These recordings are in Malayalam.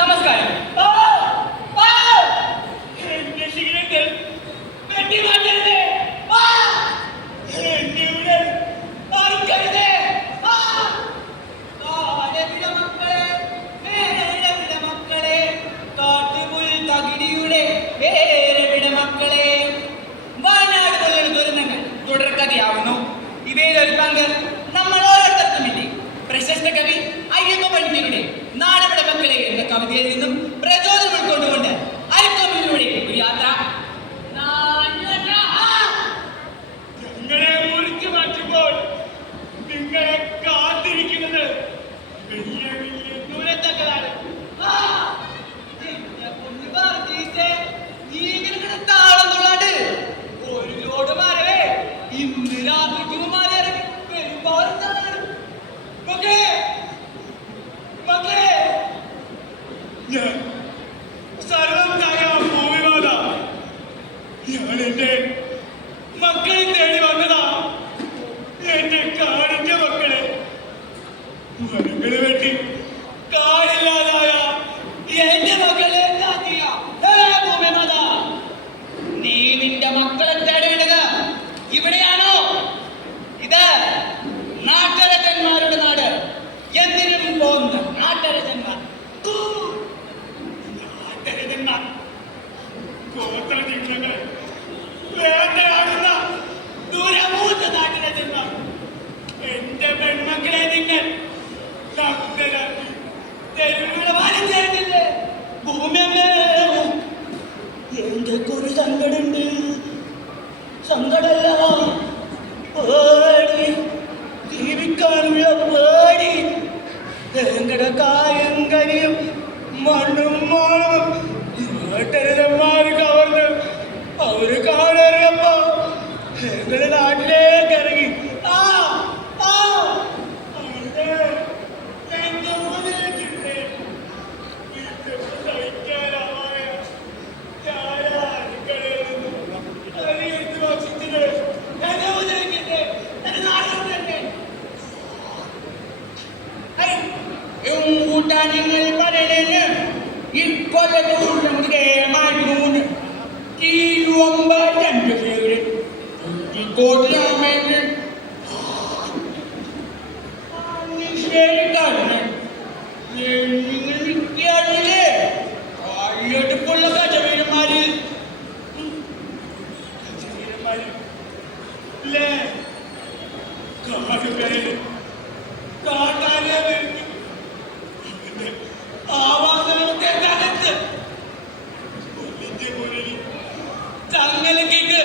നമസ്കാരം. തുടർക്കഥയാവുന്നു. ഇവയിൽ ഒരു ശീലങ്ങൾ ഇന്ന് രാത്രി ഇറങ്ങി മക്കളെ മക്കളെ ഞാൻ സർവം തായ ഭൂമിമാത ഞാൻ എന്റെ മക്കളെ തേടി വന്നതാ എന്റെ കാടിന്റെ മക്കളെ മരങ്ങൾ മണ്ണും മാണും നാട്ടരുതന്മാര് കവർന്ന് അവർ കാണറിയപ്പോ എങ്ങളുടെ നാട്ടിലേക്ക് ഇറങ്ങി. ആ ആ അവിടെ എന്റെ ഭക്ഷിച്ചത് എന്നെ ഉപദ്രവിക്കരുത്. എന്നെ നാടകം തന്നെ. ഐ, എമ്പൂട്ടാനിങ്ങൾ പറയണേന് ഇക്കൊല്ലത്തൂടെ മുതലേ മാറ്റൂന്ന് തീരുവമ്പാൻ രണ്ട് പേര് കോട്ടിലാമേന് ശരിക്കാരന് നിങ്ങൾ നിൽക്കുകയാണില്ലേ കാളിയെടുപ്പുള്ള കച്ചവീരന്മാര് അല്ലേ കാടുകളിൽ കാട്ടാനെ ആവാസനത്തെ തകർത്ത് ഒന്നിന്റെ മുന്നിൽ ചങ്ങലക്കിട്ട്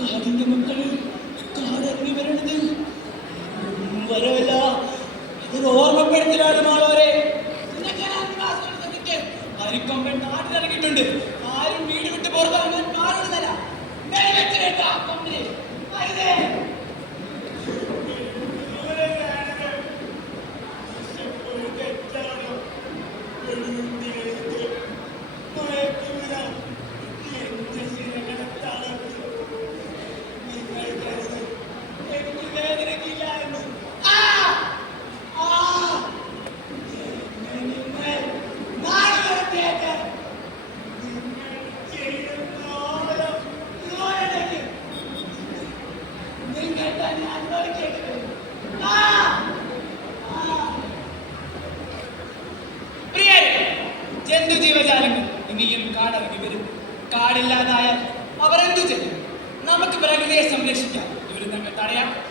കാടിന്റെ മക്കൾ കാടിറങ്ങി വരേണ്ടത് വരവല്ല. ഇതൊരു ഓർമ്മപ്പെടുത്തലാണ് മാളവരെ അരിക്കൊമ്പൻ നാട്ടിലിറങ്ങിയിട്ടുണ്ട് ആരും വീട് വിട്ട് പുറത്തിറങ്ങാൻ കൊമ്പിന് അരുതേ ജന്തുജീവജാലങ്ങൾ ഇനിയും കാടിറങ്ങി വരും. കാടില്ലാതായാൽ അവരെന്ത് ചെയ്യും? നമുക്ക് പ്രകൃതിയെ സംരക്ഷിക്കാം. ദുരിതങ്ങൾ തടയാം.